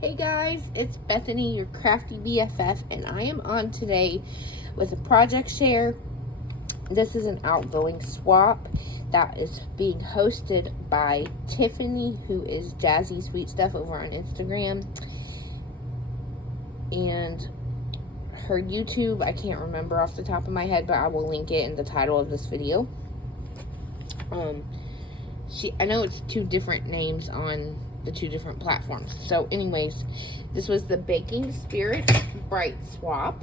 Hey guys, it's Bethany, your crafty BFF, and I am on today with a project share. This is an outgoing swap that is being hosted by Tiffany, who is Jazzy Sweet Stuff over on Instagram, and her YouTube, I can't remember off the top of my head, but I will link it in the title of this video. I know it's two different names on the two different platforms. So anyways, this was the Baking Spirit Bright Swap,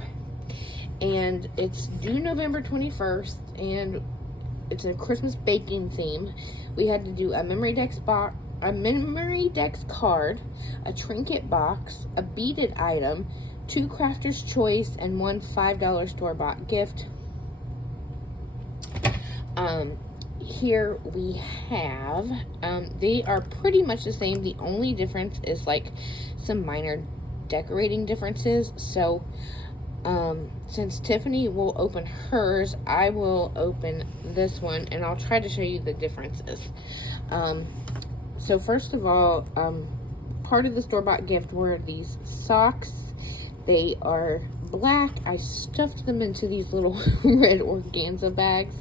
and it's due November 21st, and it's a Christmas baking theme. We had to do a memory dex card, a Trinket box, a beaded item, 2 Crafter's Choice, and 1 $5 store-bought gift. Here we have, they are pretty much the same. The only difference is like some minor decorating differences. So, since Tiffany will open hers, I will open this one, and I'll try to show you the differences. So first of all, part of the store-bought gift were these socks. They are black. I stuffed them into these little red organza bags,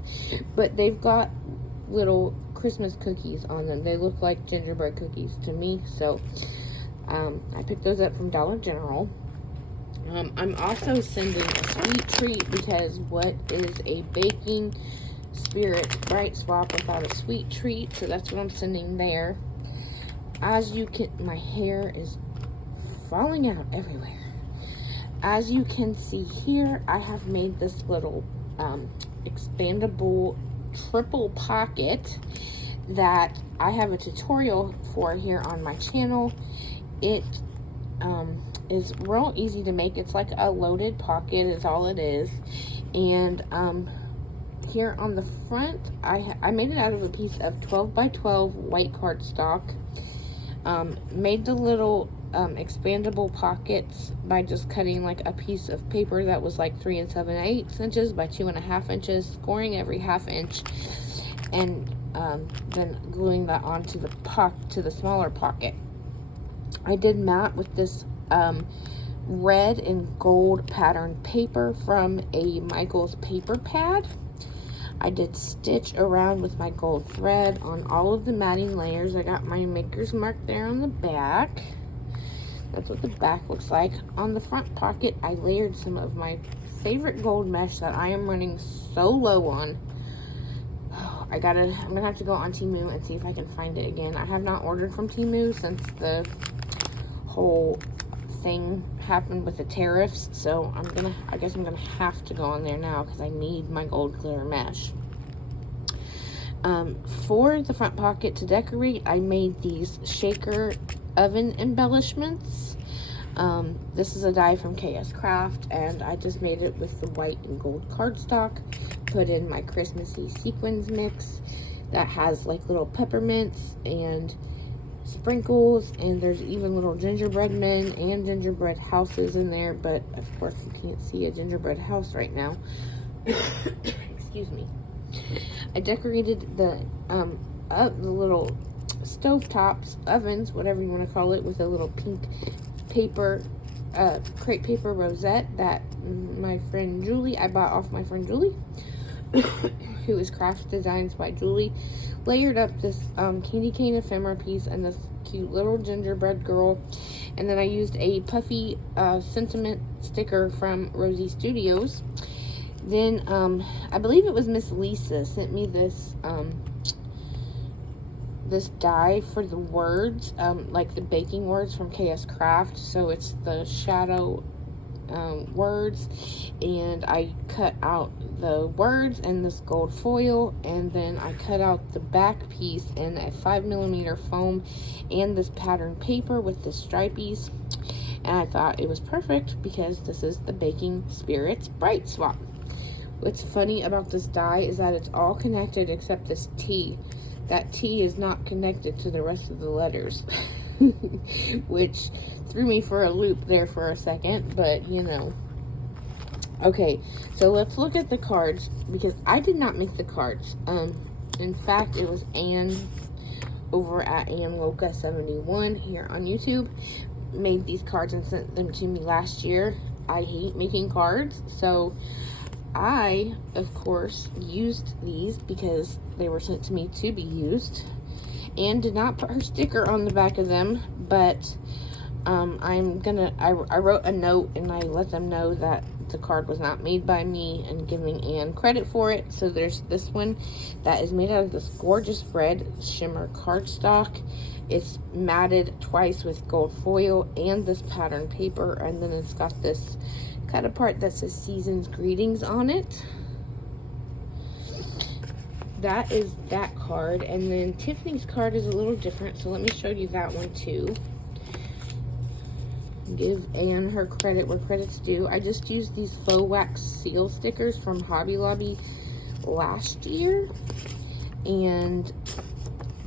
but they've got little Christmas cookies on them. They look like gingerbread cookies to me, so I picked those up from Dollar General. I'm also sending a sweet treat, because what is a baking spirit bright swap without a sweet treat? So that's what I'm sending there. As you can, my hair is falling out everywhere. As you can see here, I have made this little expandable triple pocket that I have a tutorial for here on my channel. It is real easy to make. It's like a loaded pocket is all it is. And here on the front, I made it out of a piece of 12 by 12 white cardstock. Made the little expandable pockets by just cutting like a piece of paper that was like 3 7/8 inches by 2.5 inches, scoring every 1/2 inch, and then gluing that onto the smaller pocket. I did mat with this red and gold patterned paper from a Michael's paper pad. I did stitch around with my gold thread on all of the matting layers. I got my maker's mark there on the back. That's what the back looks like. On the front pocket, I layered some of my favorite gold mesh that I am running so low on. I'm gonna have to go on Temu and see if I can find it again. I have not ordered from Temu since the whole thing happened with the tariffs, so I guess I'm gonna have to go on there now, because I need my gold glitter mesh. For the front pocket to decorate, I made these shaker oven embellishments. This is a die from KS Craft, and I just made it with the white and gold cardstock. Put in my Christmassy sequins mix that has like little peppermints and sprinkles, and there's even little gingerbread men and gingerbread houses in there, but of course you can't see a gingerbread house right now. Excuse me. I decorated the little stovetops, ovens, whatever you want to call it, with a little pink paper, crepe paper rosette that my friend Julie, I bought off my friend Julie, who is Craft Designs by Julie. Layered up this candy cane ephemera piece and this cute little gingerbread girl, and then I used a puffy sentiment sticker from Rosie Studios. Then I believe it was Miss Lisa sent me this this die for the words, like the baking words from KS Craft. So it's the shadow words, and I cut out the words in this gold foil, and then I cut out the back piece in a 5mm foam and this patterned paper with the stripies, and I thought it was perfect because this is the Baking Spirits Bright Swap. What's funny about this die is that it's all connected except this T. That T is not connected to the rest of the letters, which threw me for a loop there for a second, but you know. Okay, so let's look at the cards, because I did not make the cards. In fact, it was Anne over at AnLoca71 here on YouTube. made these cards and sent them to me last year. I hate making cards, so I, of course, used these because they were sent to me to be used, and did not put her sticker on the back of them, but I wrote a note and I let them know that the card was not made by me and giving Anne credit for it. So there's this one that is made out of this gorgeous red shimmer cardstock. It's matted twice with gold foil and this pattern paper, and then it's got this cut apart that says Season's Greetings on it. That is that card. And then Tiffany's card is a little different, so let me show you that one too. Give Anne her credit where credit's due. I just used these faux wax seal stickers from Hobby Lobby last year, and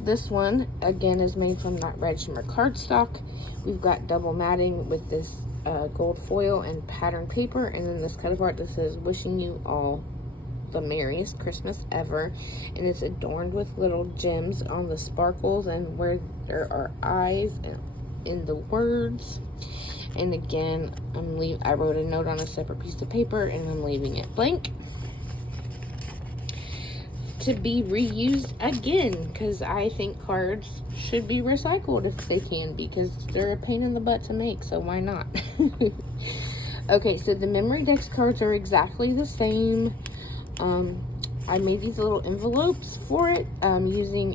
this one again is made from that red shimmer cardstock. We've got double matting with this gold foil and pattern paper, and then this cut of art that says wishing you all the merriest Christmas ever, and it's adorned with little gems on the sparkles and where there are eyes in the words. And again, I wrote a note on a separate piece of paper, and I'm leaving it blank to be reused again, because I think cards should be recycled if they can, because they're a pain in the butt to make, so why not? Okay, so the memory dex cards are exactly the same. I made these little envelopes for it using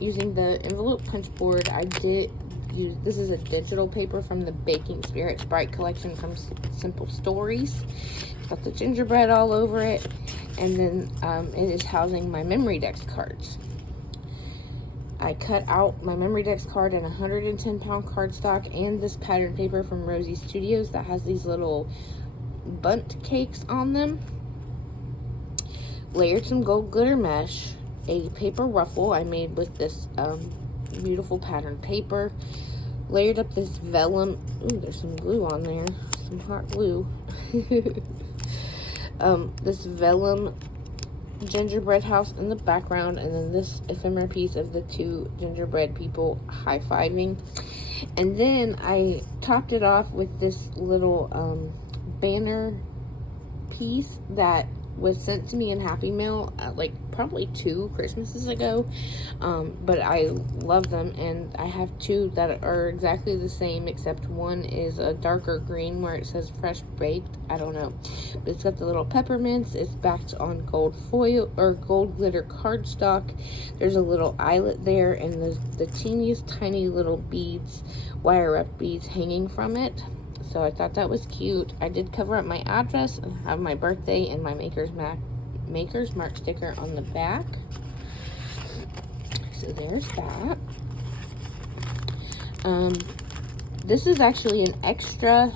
the envelope punch board. I did use, this is a digital paper from the Baking Spirits Bright collection from Simple Stories. It's got the gingerbread all over it, and then it is housing my memory dex cards. I cut out my memory dex card in 110-pound cardstock and this pattern paper from Rosie Studios that has these little bundt cakes on them. Layered some gold glitter mesh, a paper ruffle I made with this beautiful pattern paper. Layered up this vellum. Ooh, there's some glue on there. Some hot glue. This vellum gingerbread house in the background, and then this ephemera piece of the two gingerbread people high-fiving. And then I topped it off with this little banner piece that was sent to me in Happy Mail like probably 2 Christmases ago, but I love them, and I have 2 that are exactly the same, except one is a darker green where it says fresh baked. I don't know, but it's got the little peppermints. It's backed on gold foil or gold glitter cardstock. There's a little eyelet there, and the teeniest tiny little beads, wire up beads hanging from it. So I thought that was cute. I did cover up my address and have my birthday and my Maker's Mark sticker on the back. So there's that. This is actually an extra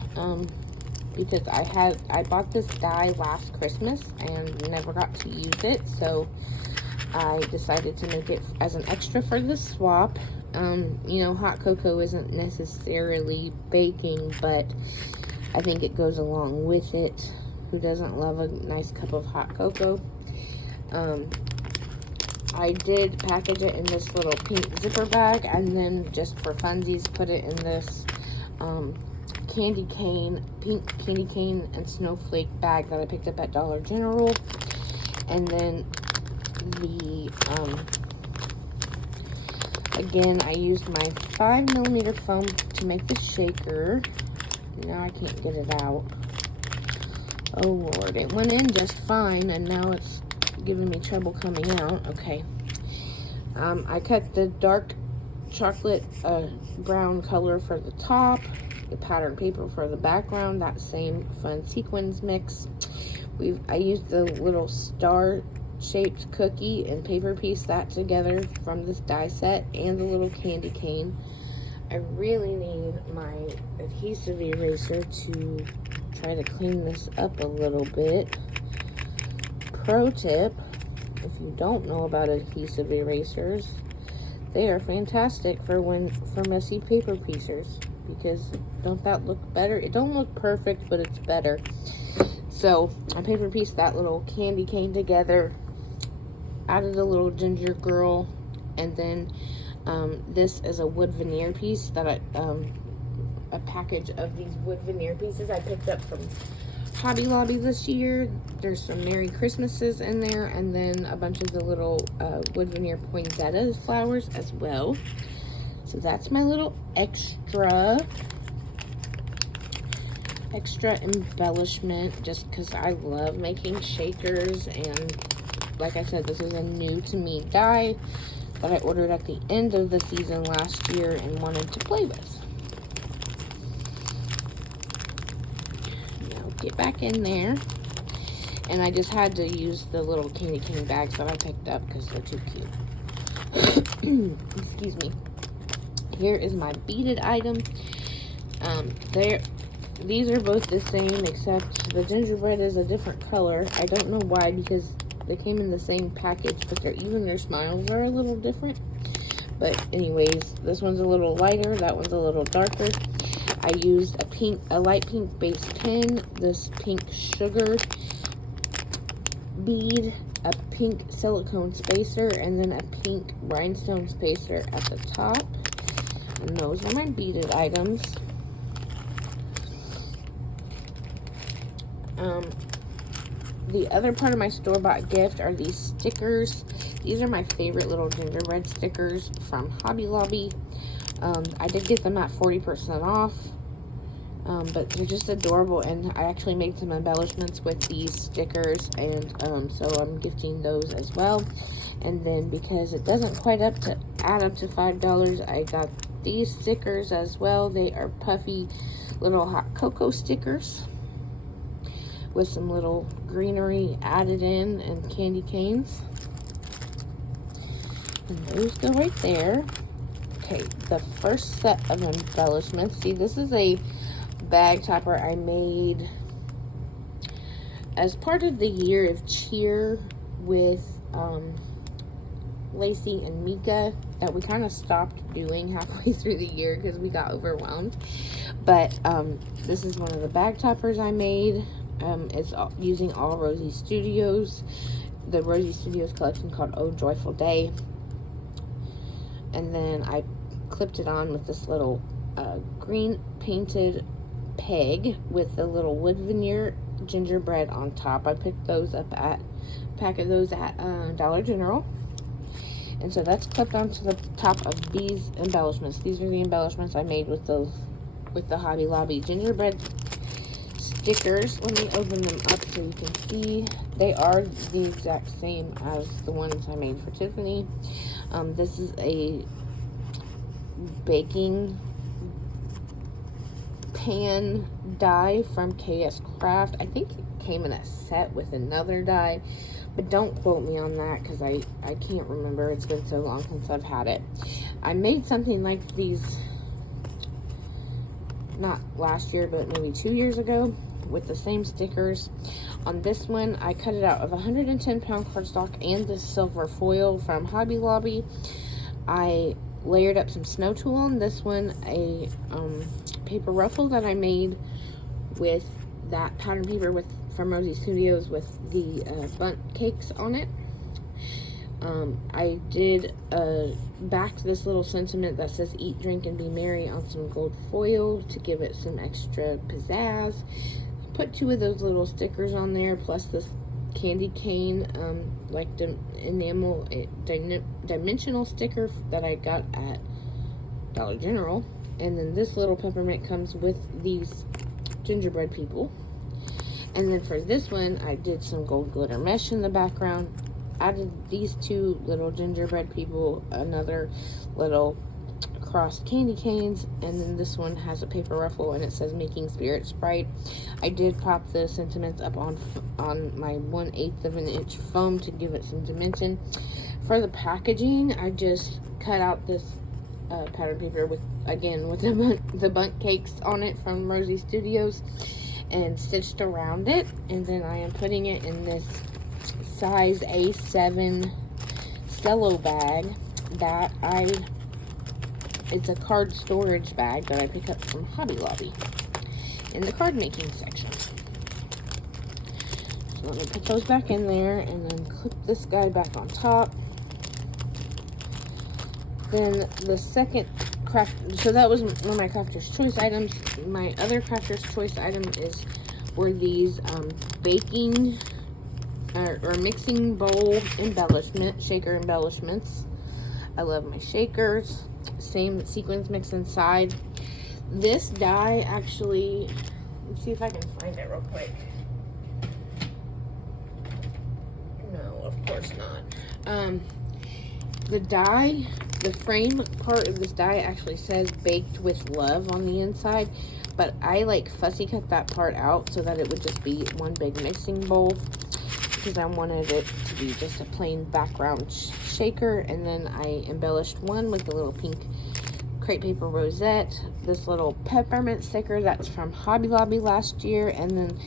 because I bought this die last Christmas and never got to use it. So I decided to make it as an extra for the swap. You know, hot cocoa isn't necessarily baking, but I think it goes along with it. Who doesn't love a nice cup of hot cocoa? I did package it in this little pink zipper bag, and then just for funsies put it in this pink candy cane and snowflake bag that I picked up at Dollar General. And then again, I used my 5mm foam to make the shaker. Now I can't get it out. Oh Lord, it went in just fine, and now it's giving me trouble coming out. Okay. I cut the dark chocolate brown color for the top, the pattern paper for the background, that same fun sequins mix. I used the little star shaped cookie and paper piece that together from this die set, and the little candy cane. I really need my adhesive eraser to try to clean this up a little bit. Pro tip, if you don't know about adhesive erasers, they are fantastic for messy paper pieces, because don't that look better? It don't look perfect, but it's better. So I paper pieced that little candy cane together, added a little ginger girl, and then this is a wood veneer piece that a package of these wood veneer pieces I picked up from Hobby Lobby this year. There's some Merry Christmases in there, and then a bunch of the little wood veneer poinsettia flowers as well. So that's my little extra embellishment, just because I love making shakers. And like I said, this is a new to me die that I ordered at the end of the season last year and wanted to play with. Now get back in there, and I just had to use the little candy cane bags that I picked up because they're too cute. Excuse me. Here is my beaded item. These are both the same, except the gingerbread is a different color. I don't know why, because they came in the same package, but even their smiles are a little different. But anyways, this one's a little lighter, that one's a little darker. I used a light pink base pen, this pink sugar bead, a pink silicone spacer, and then a pink rhinestone spacer at the top. And those are my beaded items. The other part of my store-bought gift are these stickers. These are my favorite little gingerbread stickers from Hobby Lobby. I did get them at 40% off, but they're just adorable, and I actually made some embellishments with these stickers, and so I'm gifting those as well. And then because it doesn't quite add up to $5, I got these stickers as well. They are puffy little hot cocoa stickers with some little greenery added in and candy canes. And those go right there. Okay, the first set of embellishments. See, this is a bag topper I made as part of the year of cheer with Lacey and Mika that we kind of stopped doing halfway through the year because we got overwhelmed. But this is one of the bag toppers I made. It's using all Rosie Studios, the Rosie Studios collection called Oh Joyful Day. And then I clipped it on with this little green painted peg with the little wood veneer gingerbread on top. I picked those up at a pack of those at Dollar General. And so that's clipped onto the top of these embellishments. These are the embellishments I made with the Hobby Lobby gingerbread stickers. Let me open them up so you can see. They are the exact same as the ones I made for Tiffany. This is a baking pan die from KS Craft. I think it came in a set with another die, but don't quote me on that because I can't remember. It's been so long since I've had it. I made something like these not last year, but maybe 2 years ago with the same stickers. On this one, I cut it out of 110-pound cardstock and this silver foil from Hobby Lobby. I layered up some snow tulle on this one, a paper ruffle that I made with that pattern paper from Rosie Studios with the bundt cakes on it. I did back this little sentiment that says eat, drink, and be merry on some gold foil to give it some extra pizzazz. Put 2 of those little stickers on there, plus this candy cane, like enamel dimensional sticker that I got at Dollar General. And then this little peppermint comes with these gingerbread people. And then for this one, I did some gold glitter mesh in the background. Added these 2 little gingerbread people, another little crossed candy canes, and then this one has a paper ruffle and it says making spirits bright. I did pop the sentiments up on my 1/8 of an inch foam to give it some dimension. For the packaging, I just cut out this pattern paper with the bundt cakes on it from Rosie Studios and stitched around it, and then I am putting it in this size A7 cello bag that it's a card storage bag that I pick up from Hobby Lobby in the card making section. So let me put those back in there and then clip this guy back on top. Then the second So that was one of my Crafter's Choice items. My other Crafter's Choice item were these baking or mixing bowl shaker embellishments. I love my shakers. Same sequins mix inside. This die actually, let's see if I can find it real quick. No, of course not. The die, the frame part of this die actually says baked with love on the inside, but I like fussy cut that part out so that it would just be one big mixing bowl, because I wanted it to be just a plain background shaker. And then I embellished one with a little pink crepe paper rosette, this little peppermint sticker that's from Hobby Lobby last year, and then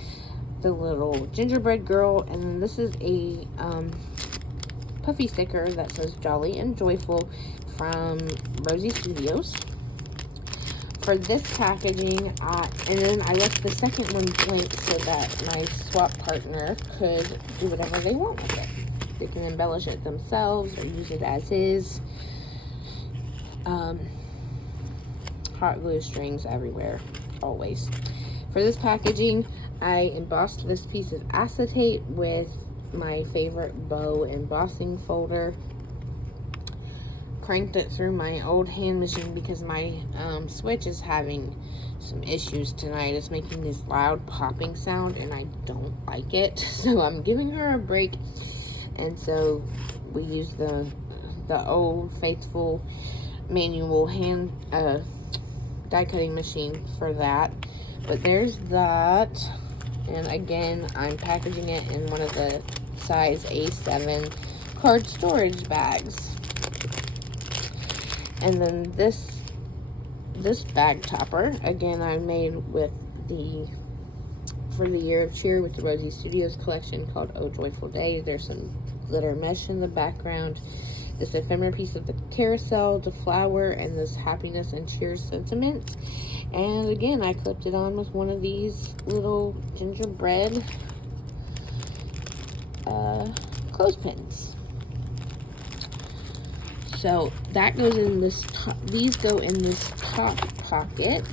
the little gingerbread girl, and then this is a puffy sticker that says Jolly and Joyful from Rosie Studios. For this packaging, and then I left the second one blank so that my swap partner could do whatever they want with it. They can embellish it themselves or use it as is. Hot glue strings everywhere, always. For this packaging, I embossed this piece of acetate with my favorite bow embossing folder. Cranked it through my old hand machine because my switch is having some issues tonight. It's making this loud popping sound and I don't like it, so I'm giving her a break. And so we use the old faithful manual hand die cutting machine for that. But there's that, and again I'm packaging it in one of the size A7 card storage bags. And then this bag topper, again, I made with for the Year of Cheer with the Rosie Studios collection called Oh Joyful Day. There's some glitter mesh in the background, this ephemera piece of the carousel, the flower, and this happiness and cheer sentiments. And again, I clipped it on with one of these little gingerbread clothespins. So that goes in this top, these go in this top pocket,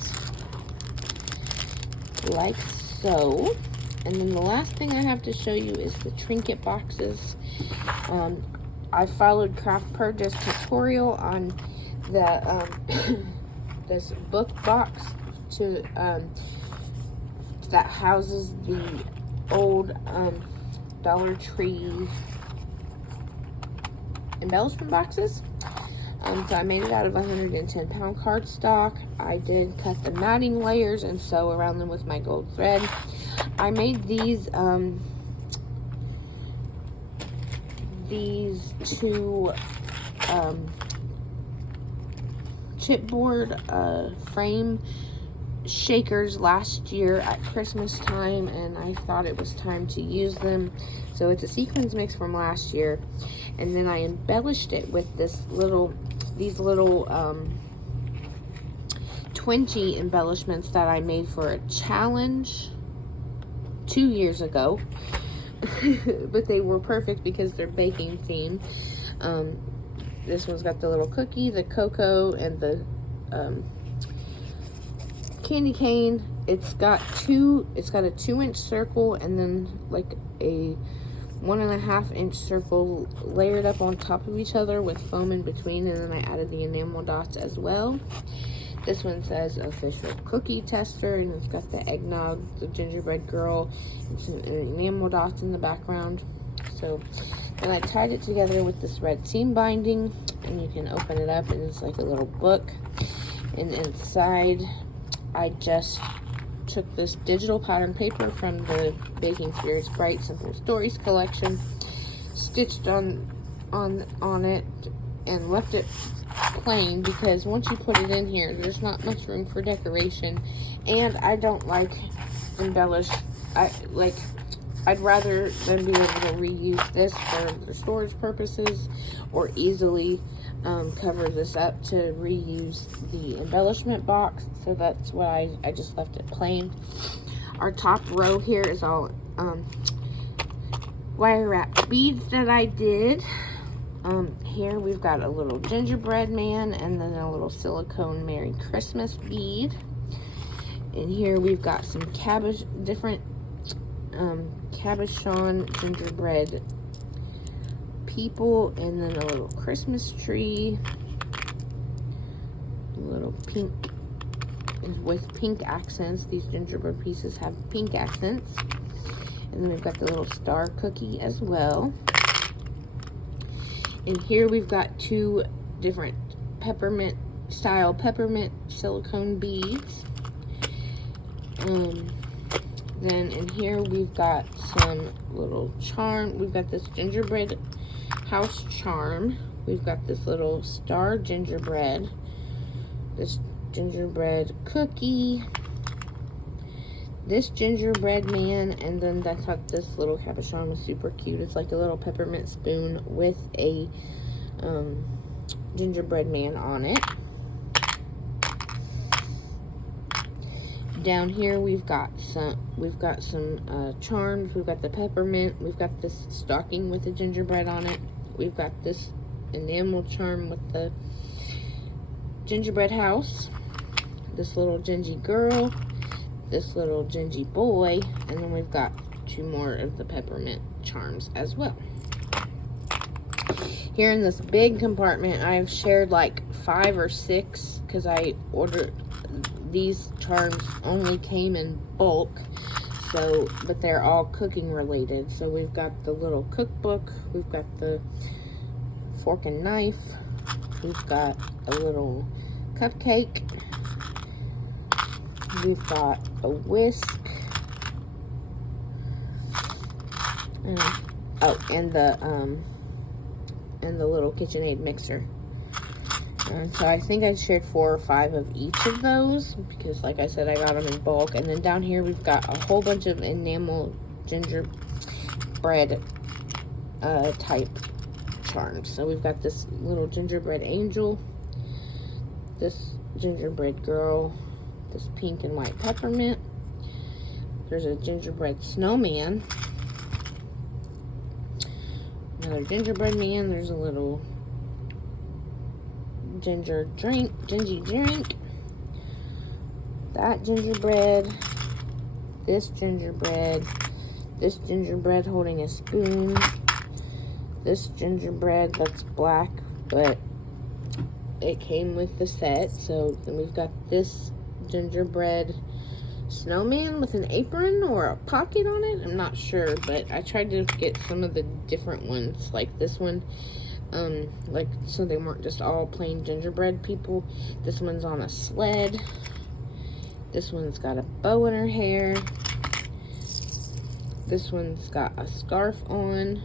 like so. And then the last thing I have to show you is the Trinket boxes. I followed Craft Purge's tutorial on the this book box to that houses the old Dollar Tree embellishment boxes. So I made it out of 110-pound cardstock. I did cut the matting layers and sew around them with my gold thread. I made these two chipboard frame shakers last year at Christmas time, and I thought it was time to use them. So it's a sequins mix from last year, and then I embellished it with these little twingy embellishments that I made for a challenge 2 years ago. But they were perfect because they're baking themed. This one's got the little cookie, the cocoa, and the candy cane. It's got a 2-inch circle and then like a 1.5-inch circle layered up on top of each other with foam in between, and then I added the enamel dots as well. This one says official cookie tester, and it's got the eggnog, the gingerbread girl, and some enamel dots in the background. So then I tied it together with this red seam binding, and you can open it up and it's like a little book. And inside I just took this digital pattern paper from the Baking Spirits Bright Simple Stories collection, stitched on it, and left it plain because once you put it in here, there's not much room for decoration, and I don't like embellish. I'd rather than be able to reuse this for the storage purposes, or easily cover this up to reuse the embellishment box. So that's why I just left it plain. Our top row here is all wire wrap beads that I did Here we've got a little gingerbread man and then a little silicone Merry Christmas bead. And here we've got some different cabochon gingerbread people, and then a little Christmas tree. A little pink is with pink accents. These gingerbread pieces have pink accents. And then we've got the little star cookie as well. And here we've got two different peppermint silicone beads. Then in here we've got some little charm. We've got this gingerbread house charm. We've got this little star gingerbread. This gingerbread cookie. This gingerbread man, and then that's how this little cabochon was super cute. It's like a little peppermint spoon with a gingerbread man on it. Down here we've got some charms. We've got the peppermint. We've got this stocking with the gingerbread on it. We've got this enamel charm with the gingerbread house. This little gingy girl. This little gingy boy, and then we've got two more of the peppermint charms as well. Here in this big compartment, I've shared like 5 or 6 because I ordered these charms, only came in bulk, so but they're all cooking related. So we've got the little cookbook, we've got the fork and knife, we've got a little cupcake, we've got a whisk, and the little KitchenAid mixer. So I think I shared 4 or 5 of each of those because, like I said, I got them in bulk. And then down here we've got a whole bunch of enamel gingerbread type charms. So we've got this little gingerbread angel, this gingerbread girl, this pink and white peppermint. There's a gingerbread snowman, another gingerbread man. There's a little gingy drink, that gingerbread, this gingerbread holding a spoon, this gingerbread that's black, but it came with the set. So then we've got this gingerbread snowman with an apron or a pocket on it. I'm not sure, but I tried to get some of the different ones, like this one, like so they weren't just all plain gingerbread people. This one's on a sled. This one's got a bow in her hair. This one's got a scarf on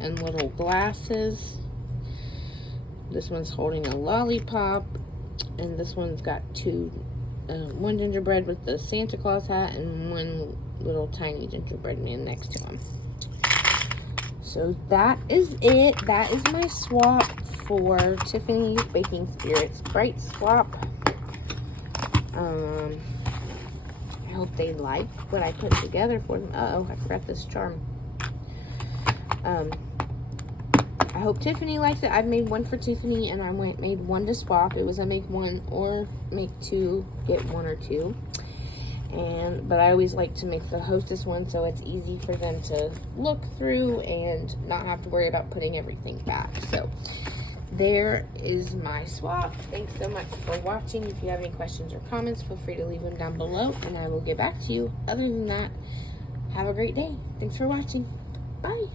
and little glasses. This one's holding a lollipop, and this one's got one gingerbread with the Santa Claus hat and one little tiny gingerbread man next to him. So that is it. That is my swap for Tiffany's Baking Spirits Bright Swap. I hope they like what I put together for them. Uh-oh, I forgot this charm. I hope Tiffany likes it. I've made one for Tiffany, and I made one to swap. It was a make one or make two, get one or two. But I always like to make the hostess one so it's easy for them to look through and not have to worry about putting everything back. So there is my swap. Thanks so much for watching. If you have any questions or comments, feel free to leave them down below and I will get back to you. Other than that, have a great day. Thanks for watching. Bye.